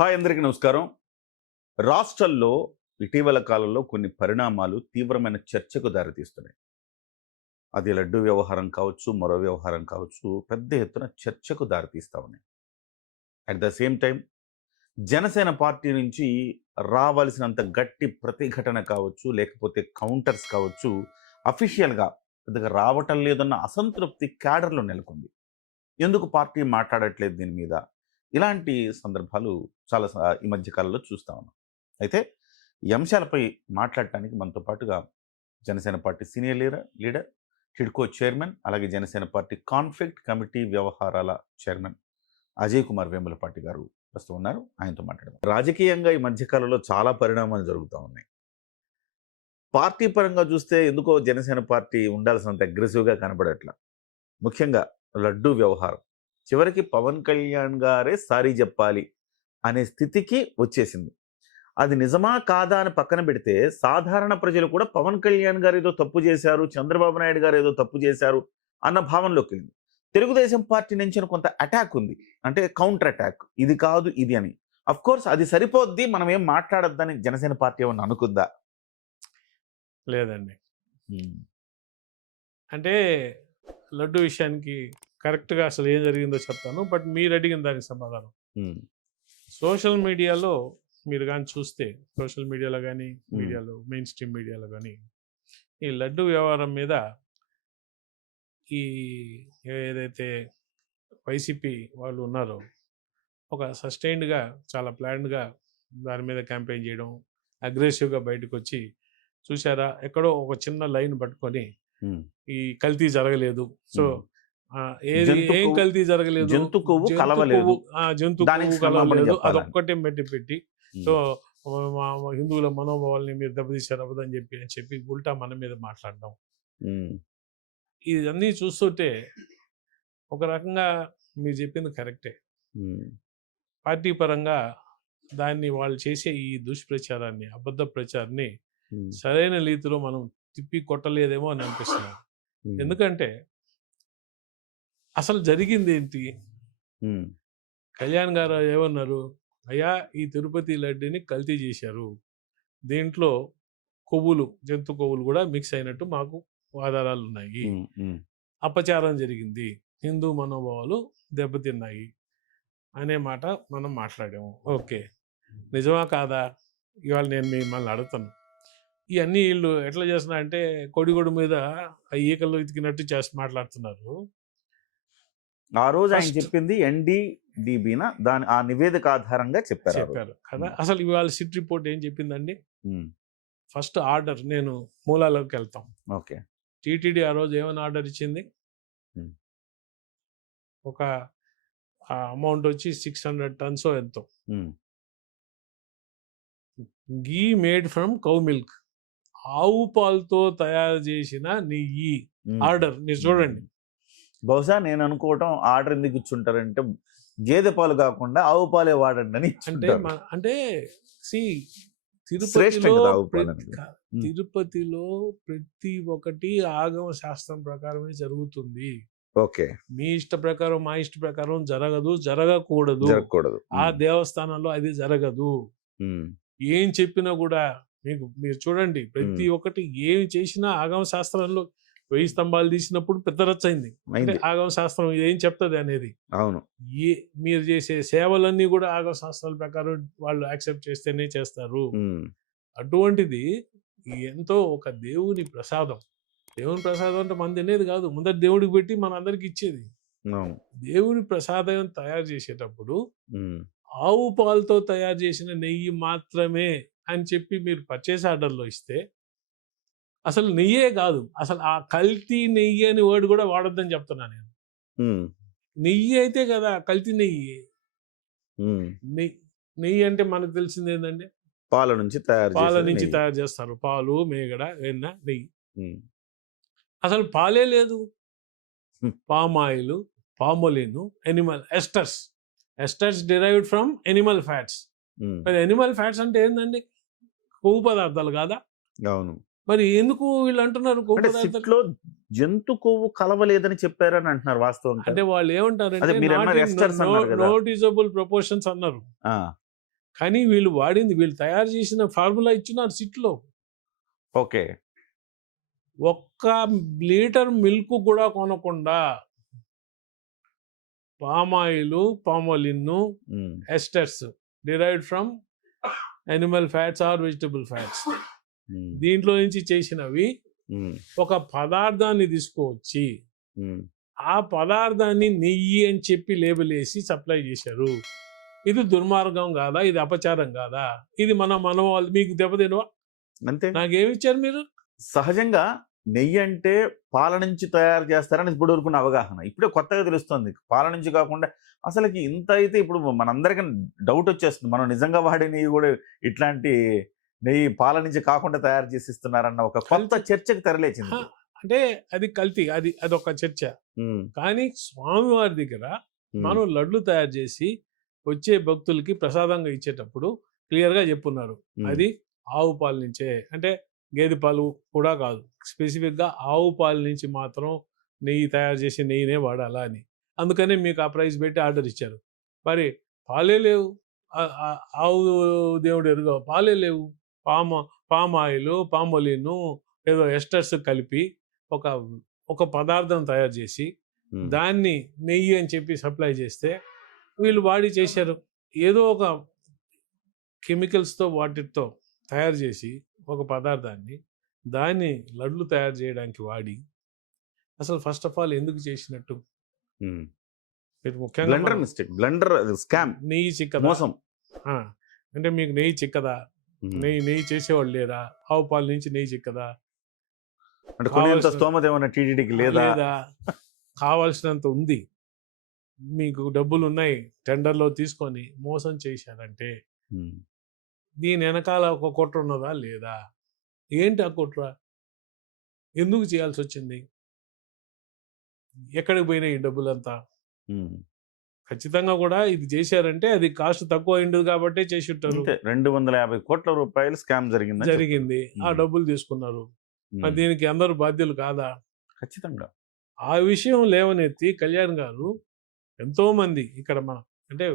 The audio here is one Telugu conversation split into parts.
హాయ్ అందరికీ నమస్కారం. రాష్ట్రాల్లో ఇటీవల కాలంలో కొన్ని పరిణామాలు తీవ్రమైన చర్చకు దారితీస్తున్నాయి. అది లడ్డూ వ్యవహారం కావచ్చు, మరో వ్యవహారం కావచ్చు, పెద్ద ఎత్తున చర్చకు దారితీస్తా ఉన్నాయి. At the same time Janasena party నుంచి రావాల్సినంత గట్టి ప్రతిఘటన కావచ్చు, లేకపోతే కౌంటర్స్ కావచ్చు, అఫీషియల్‌గా పెద్దగా రావటం లేదన్న అసంతృప్తి క్యాడర్‌లో నెలకొంది. ఎందుకు పార్టీ మాట్లాడట్లేదు దీని మీద? ఇలాంటి సందర్భాలు చాలా ఈ మధ్య కాలంలో చూస్తా ఉన్నాం. అయితే ఈ అంశాలపై మాట్లాడటానికి మనతో పాటుగా Janasena party senior leader, TIDCO chairman, అలాగే జనసేన పార్టీ కాన్ఫ్లిక్ట్ కమిటీ వ్యవహారాల చైర్మన్ అజయ్ కుమార్ వేములపాటి గారు ప్రస్తుతం ఉన్నారు. ఆయనతో మాట్లాడదాం. రాజకీయంగా ఈ మధ్య కాలంలో చాలా పరిణామాలు జరుగుతూ ఉన్నాయి. పార్టీ పరంగా చూస్తే ఎందుకో జనసేన పార్టీ ఉండాల్సినంత అగ్రెసివ్గా కనబడట్లా. ముఖ్యంగా లడ్డూ వ్యవహారం చివరికి పవన్ కళ్యాణ్ గారే సారీ చెప్పాలి అనే స్థితికి వచ్చేసింది. అది నిజమా కాదా అని పక్కన పెడితే సాధారణ ప్రజలు కూడా పవన్ కళ్యాణ్ గారు ఏదో తప్పు చేశారు, చంద్రబాబు నాయుడు గారు ఏదో తప్పు చేశారు అన్న భావనలోకి వెళ్ళింది. తెలుగుదేశం పార్టీ నుంచి కొంత అటాక్ ఉంది, అంటే కౌంటర్ అటాక్, ఇది కాదు ఇది అని. అఫ్ కోర్స్ అది సరిపోద్ది, మనం ఏం మాట్లాడొద్దని జనసేన పార్టీ ఏమన్నా అనుకుందా? లేదండి. అంటే లడ్డు విషయానికి కరెక్ట్గా అసలు ఏం జరిగిందో చెప్తాను, బట్ మీరు అడిగిన దానికి సమాధానం. సోషల్ మీడియాలో మీరు కానీ చూస్తే, సోషల్ మీడియాలో కానీ మీడియాలో మెయిన్ స్ట్రీమ్ మీడియాలో కానీ ఈ లడ్డు వ్యవహారం మీద ఈ ఏదైతే వైసీపీ వాళ్ళు ఉన్నారో ఒక సస్టైన్డ్గా చాలా ప్లాన్డ్గా దాని మీద క్యాంపెయిన్ చేయడం, అగ్రెసివ్గా బయటకు వచ్చి చూసారా ఎక్కడో ఒక చిన్న లైన్ పట్టుకొని ఈ కల్తీ జరగలేదు, సో ఏం కల్తీ జరగలేదు, జంతు కొవ్వు కలవలేదు, అదొక్కటే పెట్టి సో మా హిందువుల మనోభావాల్ని మీరు దెబ్బతీశారు అవ్వదని చెప్పి ఉల్టా మన మీద మాట్లాడడం, ఇవన్నీ చూస్తుంటే ఒక రకంగా మీరు చెప్పింది కరెక్టే. పార్టీ పరంగా దాన్ని వాళ్ళు చేసే ఈ దుష్ప్రచారాన్ని, అబద్ధ ప్రచారాన్ని సరైన రీతిలో మనం తిప్పి కొట్టలేదేమో అని అనిపిస్తుంది. ఎందుకంటే అసలు జరిగింది ఏంటి? కళ్యాణ్ గారు ఏమన్నారు? అయ్యా, ఈ తిరుపతి లడ్డీని కల్తీ చేశారు, దీంట్లో కొవ్వులు, జంతు కొవ్వులు కూడా మిక్స్ అయినట్టు మాకు ఆధారాలు ఉన్నాయి, అపచారం జరిగింది, హిందూ మనోభావాలు దెబ్బతిన్నాయి అనే మాట మనం మాట్లాడాము. ఓకే, నిజమా కాదా? ఇవాళ నేను మిమ్మల్ని అడుగుతాను. ఇవన్నీ వీళ్ళు ఎట్లా చేస్తున్నారంటే కొడిగొడు మీద ఈకలు ఇతికినట్టు చేసి మాట్లాడుతున్నారు. ఆ రోజు ఆయన చెప్పింది NDDB దాని ఆ నివేదిక ఆధారంగా చెప్పారు కదా. అసలు ఇవాళ సిట్ రిపోర్ట్ ఏం చెప్పిందండి? ఫస్ట్ ఆర్డర్, నేను మూలాలోకి వెళ్తాం. ఓకే, టీటీడీ ఆ రోజు ఏమైనా ఆర్డర్ ఇచ్చింది? ఒక అమౌంట్ వచ్చి 600 tons ఎంతో, గీ మేడ్ ఫ్రమ్ కౌ మిల్క్, ఆవు పాలతో తయారు చేసిన నెయ్యి ఆర్డర్. మీరు చూడండి. బహుశా నేను అనుకోవటం ఆర్డర్ ఎందుకు ఇచ్చుంటారంటే గేదె పాలు కాకుండా ఆవు పాలే వాడండి అని. అంటే తిరుపతిలో ప్రతి ఒక్కటి ఆగమ శాస్త్రం ప్రకారమే జరుగుతుంది. ఓకే, మీ ఇష్ట ప్రకారం మా ఇష్ట ప్రకారం జరగదు, జరగకూడదు. ఆ దేవస్థానంలో అది జరగదు. ఏం చెప్పినా కూడా మీరు చూడండి, ప్రతి ఒక్కటి ఏమి చేసినా ఆగమ శాస్త్రంలో 1000 స్తంభాలు తీసినప్పుడు పెద్ద రచ్చైంది. అంటే ఆగమ శాస్త్రం ఏం చెప్తుంది అనేది. అవును, మీరు చేసే సేవలన్నీ కూడా ఆగమ శాస్త్రాల ప్రకారం వాళ్ళు యాక్సెప్ట్ చేస్తేనే చేస్తారు. అటువంటిది ఎంతో ఒక దేవుని ప్రసాదం. దేవుని ప్రసాదం అంటే మన తినేది కాదు, ముందర దేవుడికి పెట్టి మన అందరికి ఇచ్చేది. దేవుని ప్రసాదం తయారు చేసేటప్పుడు ఆవు పాలతో తయారు చేసిన నెయ్యి మాత్రమే అని చెప్పి మీరు పర్చేస్ ఆర్డర్లో ఇస్తే, అసలు నెయ్యే కాదు, అసలు ఆ కల్తీ నెయ్యి అని వర్డ్ కూడా వాడొద్దని చెప్తున్నా నేను. నెయ్యి అయితే కదా కల్తీ నెయ్యి. నెయ్యి అంటే మనకు తెలిసింది ఏంటంటే పాల నుంచి తయారు చేస్తారు, పాలు, మేగడ, వెన్న, నెయ్యి. అసలు పాలే లేదు, palm oil, palmolein, animal esters derived from animal fats. మరి ఎనిమల్ ఫ్యాట్స్ అంటే ఏంటండి? కొవ్వు పదార్థాలు కాదా? అవును. మరి ఎందుకు వీళ్ళు అంటున్నారు కొవ్వు పదార్థాలు? జంతు కొవ్వు కలవలేదని చెప్పారని అంటున్నారు. వాస్తవం అంటే వాళ్ళు ఏమంటారంటే నోటిసబుల్ ప్రపోర్షన్స్ అన్నారు. కానీ వీళ్ళు వాడింది, వీళ్ళు తయారు చేసిన ఫార్ములా ఇచ్చినారు సిట్లో. ఓకే. ఒక్క లీటర్ మిల్క్ కూడా కొనకుండా palm oil, palmolein, um, esters derived from animal fats or vegetable fats, um, దీంట్లో నుంచి చేసినవి ఉమ్, ఒక పదార్థాన్ని తీసుకువచ్చి ఉమ్. ఆ పదార్థాన్ని నెయ్యి అని చెప్పి లేబుల్ వేసి సప్లై చేశారు. ఇది దుర్మార్గం కాదా? ఇది అపచారం కాదా? ఇది మన వాళ్ళు మీకు దెబ్బతినవా? అంతే. నాకేమి ఇచ్చారు మీరు? సహజంగా నెయ్యి అంటే పాల నుంచి తయారు చేస్తారని ఇప్పుడు వరకు అవగాహన, ఇప్పుడే కొత్తగా తెలుస్తుంది. పాల నుంచి కాకుండా అసలుకి ఇంత అయితే ఇప్పుడు మనందరికీ డౌట్ వచ్చేస్తుంది, మనం నిజంగా వాడే నెయ్యి కూడా ఇట్లాంటి నెయ్యి పాల నుంచి కాకుండా తయారు చేసి ఇస్తున్నారన్న ఒక కొత్త చర్చకు తెరలేచింది. హ, అంటే అది కల్తీ, అదొక చర్చ. ఉమ్, కానీ స్వామివారి దగ్గర ఉమ్, మనం లడ్లు తయారు చేసి వచ్చే భక్తులకి ప్రసాదంగా ఇచ్చేటప్పుడు క్లియర్గా చెప్పున్నారు, ఉమ్, అది ఆవు పాల నుంచే, అంటే గేదె పాలు కూడా కాదు, స్పెసిఫిక్గా ఆవు పాల నుంచి మాత్రం నెయ్యి తయారు చేసి నెయ్యినే వాడాలా అని. అందుకనే మీకు ఆ ప్రైస్ పెట్టి ఆర్డర్ ఇచ్చారు. మరి పాలే లేవు, ఆవు దేవుడు ఎరుగ పాలే లేవు, పామ్ ఆయిల్, పామోలిన్, ఏదో ఎస్టర్స్ కలిపి ఒక ఒక పదార్థం తయారు చేసి ఉమ్. దాన్ని నెయ్యి అని చెప్పి సప్లై చేస్తే వీళ్ళు వాడి చేశారు. ఏదో ఒక కెమికల్స్తో వాటితో తయారు చేసి ఒక పదార్థాన్ని దాన్ని లడ్లు తయారు చేయడానికి వాడి అసలు ఫస్ట్ ఆఫ్ ఆల్ ఎందుకు చేసినట్టు? ఉమ్. మీరు ముఖ్యంగా బ్లండర్ మిస్టేక్, బ్లండర్ స్కామ్, నెయ్యి చిక్కదా? మోసం. ఆ, అంటే మీకు నెయ్యి చిక్కదా? ఉమ్. నెయ్యి చేసేవాళ్ళు లేరా? ఆవు పాల నుంచి నెయ్యి చిక్కదా? అంటే కొనేంత కావాల్సిన- స్తోమత ఏమన్నా టీడీడీకి లేదా? కావాల్సినంత ఉంది, మీకు డబ్బులు ఉన్నాయి, టెండర్లో తీసుకొని మోసం చేశారంటే ఉమ్. దీని వెనకాల ఒక కుట్ర ఉన్నదా లేదా? ఏంటి ఆ కుట్ర? ఎందుకు చేయాల్సి వచ్చింది? ఎక్కడికి పోయినాయి ఈ డబ్బులంతా? ఉమ్. ఖచ్చితంగా కూడా ఇది చేశారంటే అది కాస్ట్ తక్కువ అయింది కాబట్టి చేసి ఉంటారు. అంతే, 250 కోట్ల రూపాయలు స్కామ్ జరిగింది, ఆ డబ్బులు తీసుకున్నారు. మరి దీనికి అందరూ బాధ్యులు కాదా? ఖచ్చితంగా. ఆ విషయం లేవనెత్తి కళ్యాణ్ గారు ఎంతో మంది ఇక్కడ అంటే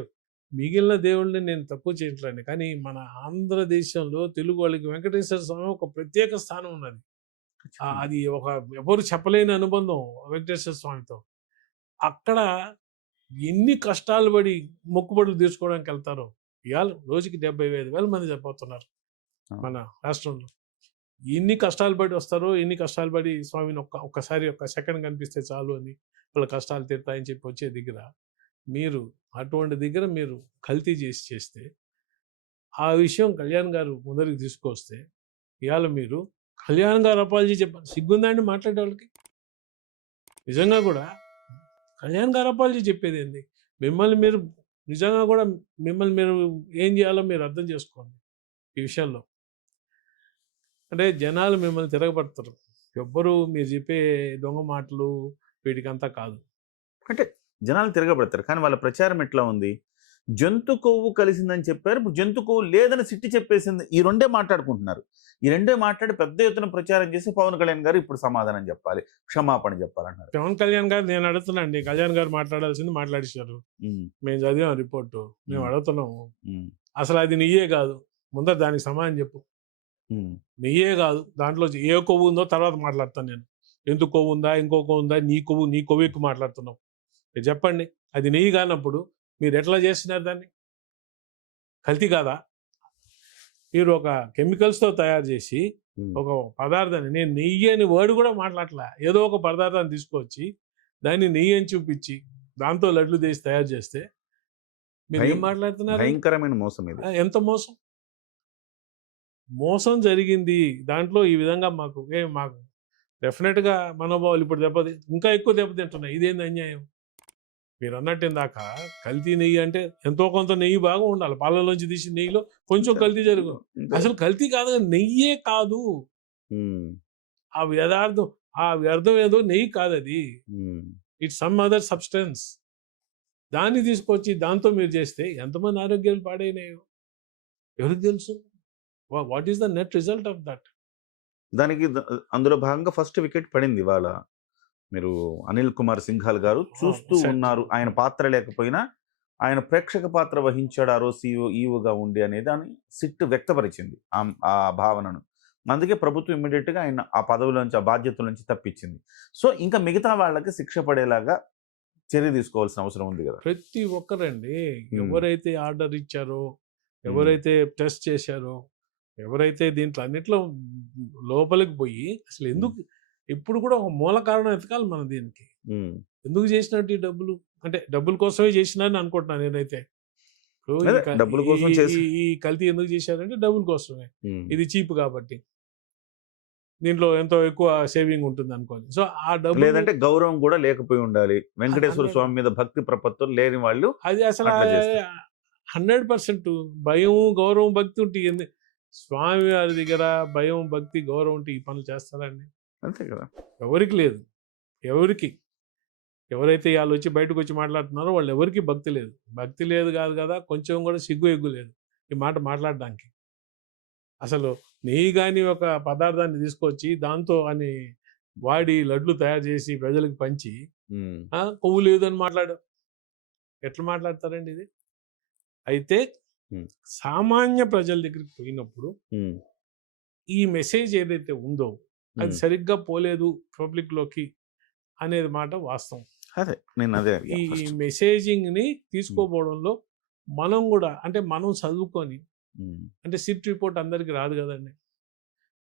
మిగిలిన దేవుళ్ళని నేను తక్కువ చేయట్లేను, కానీ మన ఆంధ్రదేశంలో తెలుగు వాళ్ళకి వెంకటేశ్వర స్వామి ఒక ప్రత్యేక స్థానం ఉన్నది. అది ఒక ఎవరు చెప్పలేని అనుబంధం వెంకటేశ్వర స్వామితో. అక్కడ ఎన్ని కష్టాలు పడి మొక్కుబడులు తీర్చుకోవడానికి వెళ్తారో. ఇవాళ రోజుకి 75,000 మంది చనిపోతున్నారు మన రాష్ట్రంలో. ఎన్ని కష్టాలు పడి వస్తారో, ఎన్ని కష్టాలు పడి స్వామిని ఒక్కసారి ఒక్క సెకండ్ కనిపిస్తే చాలు అని వాళ్ళ కష్టాలు తీరుతాయని చెప్పి వచ్చే దగ్గర మీరు అటువంటి దగ్గర మీరు కల్తీ చేస్తే ఆ విషయం కళ్యాణ్ గారు ముందరికి తీసుకొస్తే ఇవాళ మీరు కళ్యాణ్ గారు అపాలజీ చెప్పారు. సిగ్గుందండి మాట్లాడే వాళ్ళకి? నిజంగా కూడా కళ్యాణ్ గారు అపాలజీ చెప్పేది ఏంది? మిమ్మల్ని మీరు నిజంగా కూడా మిమ్మల్ని మీరు ఏం చేయాలో మీరు అర్థం చేసుకోండి ఈ విషయంలో. అంటే జనాలు మిమ్మల్ని తిరగబడతారు, ఎవ్వరు మీరు చెప్పే దొంగ మాటలు వీటికంతా కాదు. అంటే జనాలు తిరగబడతారు, కానీ వాళ్ళ ప్రచారం ఎట్లా ఉంది? జంతు కొవ్వు కలిసిందని చెప్పారు, ఇప్పుడు జంతు కొవ్వు లేదని సిట్టి చెప్పేసింది. ఈ రెండే మాట్లాడుకుంటున్నారు. ఈ రెండే మాట్లాడి పెద్ద ఎత్తున ప్రచారం చేసి పవన్ కళ్యాణ్ గారు ఇప్పుడు సమాధానం చెప్పాలి, క్షమాపణ చెప్పాలన్నారు. పవన్ కళ్యాణ్ గారు నేను అడుగుతున్నాండి, కళ్యాణ్ గారు మాట్లాడాల్సింది మాట్లాడిస్తారు. మేము చదివాం రిపోర్టు, మేము అడుగుతున్నాము. అసలు అది నెయ్యే కాదు, ముందర దానికి సమాధానం చెప్పు. నెయ్యే కాదు, దాంట్లో ఏ కొవ్వు ఉందో తర్వాత మాట్లాడతాను నేను. ఎందుకు కొవ్వు ఉందా, ఇంకో కొవ్వు ఉందా, నీ కొవ్వు ఎక్కువ మాట్లాడుతున్నావు. మీరు చెప్పండి, అది నెయ్యి కానప్పుడు మీరు ఎట్లా చేస్తున్నారు దాన్ని? కల్తీ కాదా? మీరు ఒక కెమికల్స్తో తయారు చేసి ఒక పదార్థాన్ని, నేను నెయ్యి అని వర్డ్ కూడా మాట్లాడలే, ఏదో ఒక పదార్థాన్ని తీసుకొచ్చి దాన్ని నెయ్యి అని చూపించి దాంతో లడ్లు చేసి తయారు చేస్తే మీరు ఏం మాట్లాడుతున్నారు? భయంకరమైన మోసం ఇది. ఎంత మోసం జరిగింది దాంట్లో. ఈ విధంగా మాకు డెఫినెట్గా మనోభావాలు ఇప్పుడు ఇంకా ఎక్కువ దెబ్బతింటున్నాయి. ఇదేంది అన్యాయం? మీరు అన్నట్టు ఇందాక కల్తీ నెయ్యి అంటే ఎంతో కొంత నెయ్యి బాగా ఉండాలి, పాలలోంచి తీసి నెయ్యిలో కొంచెం కల్తీ జరుగు. అసలు కల్తీ కాదు, నెయ్యే కాదు. ఆ వ్యర్థం ఏదో నెయ్యి కాదు, అది ఇట్స్ సమ్ అదర్ సబ్స్టెన్స్. దాన్ని తీసుకొచ్చి దాంతో మీరు చేస్తే ఎంతమంది ఆరోగ్యాలు పాడైనాయో ఎవరికి తెలుసు? What is the net result of that? దానికి అందులో భాగంగా ఫస్ట్ వికెట్ పడింది ఇవాళ. మీరు అనిల్ కుమార్ సింఘాల్ గారు చూస్తూ ఉన్నారు, ఆయన పాత్ర లేకపోయినా ఆయన ప్రేక్షక పాత్ర వహించాడు ఆ రోజు ఈవుగా ఉండి అనేది అని సిట్ వ్యక్తపరిచింది ఆ భావనను. అందుకే ప్రభుత్వం ఇమ్మీడియట్‌గా ఆయన ఆ పదవిలోంచి, ఆ బాధ్యతల నుంచి తప్పించింది. సో, ఇంకా మిగతా వాళ్ళకి శిక్ష పడేలాగా చర్య తీసుకోవాల్సిన అవసరం ఉంది గదా! ప్రతి ఒక్కరండి హ్మ్. ఎవరైతే ఆర్డర్ ఇచ్చారో, హ్మ్. ఎవరైతే టెస్ట్ చేశారో, ఎవరైతే దీంట్లో అన్నిట్లో లోపలికి పోయి అసలు ఎందుకు ఇప్పుడు కూడా ఒక మూల కారణం ఎతకాలి మనం దీనికి. హ్మ్. ఎందుకు చేసినట్టు ఈ డబ్బులు? అంటే డబ్బుల కోసమే చేసినారని అనుకుంటున్నాను నేనైతే. ఇప్పుడు అదే డబ్బుల కోసం చేసి ఈ కల్తీ ఎందుకు చేశారంటే డబ్బుల కోసమే. హ్మ్. ఇది చీప్ కాబట్టి. దీంట్లో ఎంతో ఎక్కువ సేవింగ్ ఉంటుంది అనుకోని. సో, ఆ డబ్బులు లేదంటే గౌరవం గూడా లేకపోయి ఉండాలి. వెంకటేశ్వర హండ్రెడ్ స్వామి మీద భక్తి ప్రపత్తులు లేని వాళ్ళు అది అసలు అట్లా చేస్తారు. 100% భయం, గౌరవం, భక్తి ఉంటే స్వామి వారి దగ్గర భయం, భక్తి, గౌరవం ఉంటే ఈ పనులు చేస్తారండి? అంతే కదా! ఎవరికి లేదు. ఎవరికి? ఎవరైతే ఆళ్ళొచ్చి బయటకొచ్చి మాట్లాడుతున్నారో వాళ్ళెవరికీ భక్తి లేదు. భక్తి లేదు కాదు కదా! కొంచెం కూడా సిగ్గు, ఎగ్గు లేదు ఈ మాట మాట్లాడడానికి. అసలు నెయ్యి గాని ఒక పదార్థాన్ని తీసుకొచ్చి దాంతో అని వాడి లడ్లు తయారు చేసి ప్రజలకు పంచి హ్మ్. కొవ్వు లేదని మాట్లాడారు. ఎట్లా మాట్లాడతారండి ఇది? అయితే హ్మ్. సామాన్య ప్రజల దగ్గరికి పోయినప్పుడు హ్మ్. ఈ మెసేజ్ ఏదైతే ఉందో అది హ్మ్. సరిగ్గా పోలేదు పబ్లిక్‌లోకి అనేది మాట వాస్తవం. అదే. నేనదే ఈ అడిగా ఈ ఫస్ట్. మెసేజింగ్‌ని తీసుకోపోవడంలో మనం గూడా అంటే మనం చదువుకొని హ్మ్. అంటే సిట్ రిపోర్ట్ అందరికి రాదు గదండీ.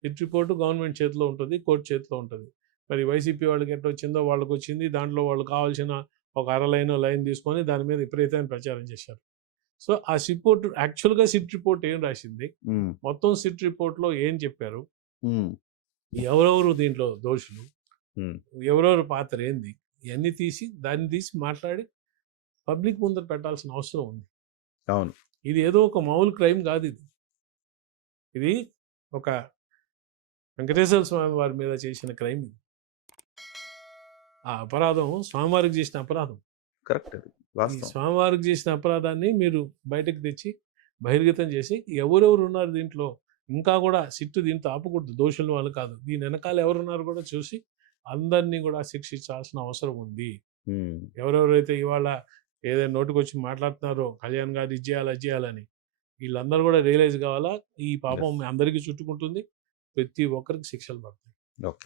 సిట్ రిపోర్ట్ గవర్నమెంట్ చేతిలో ఉంటది. కోర్ట్ చేతిలో ఉంటది. మరి వైసీపీ వాళ్ళకి ఎట్టొచ్చిందో వాళ్ళకొచ్చింది. దాంట్లో వాళ్ళు కావాల్సిన ఒక అర లైనో, లైన్ తీసుకొని దాని మీద విపరీతమైన ప్రచారం చేశారు. సో, ఆ సిట్ యాక్చువల్‌గా సిట్ రిపోర్ట్ ఏం రాసింది? హ్మ్. మొత్తం సిట్ రిపోర్ట్‌లో ఏం చెప్పారు? హ్మ్. ఎవరెవరు దీంట్లో దోషులు? హ్మ్. ఎవరెవరి పాత్ర ఏంది? ఇయన్నీ దాన్ని తీసి మాట్లాడి పబ్లిక్ ముందర పెట్టాల్సిన అవసరం ఉంది. అవును. ఇది ఏదో ఒక మామూలు క్రైమ్ గాదిది. ఇది ఒక వెంకటేశ్వర స్వామి వారి మీద చేసిన క్రైమ్ ఇది. ఆ అపరాధం స్వామివారికి చేసిన అపరాధం. కరెక్ట్ అది. ఈ వాస్తవం. స్వామివారికి చేసిన అపరాధాన్ని మీరు బయటకు తెచ్చి బహిర్గతం చేసి ఎవరెవరు ఉన్నారు దీంట్లో ఇంకా కూడా సిట్టు దీంతో ఆపకూడదు. దోషులు వాళ్ళు కాదు. దీని వెనకాల ఎవరున్నారు కూడా చూసి అందరినీ కూడా శిక్షించాల్సిన అవసరం ఉంది. హ్మ్. ఎవరెవరైతే ఇవాళ ఏదైనా నోటికొచ్చి మాట్లాడుతున్నారో కళ్యాణ్ గారు ఇది చేయాలి, అది చేయాలని వీళ్ళందరూ కూడా రియలైజ్ కావాలా ఈ పాపం యెస్. అందరికీ చుట్టుకుంటుంది. ప్రతి ఒక్కరికి శిక్షలు పడతాయి. ఓకే.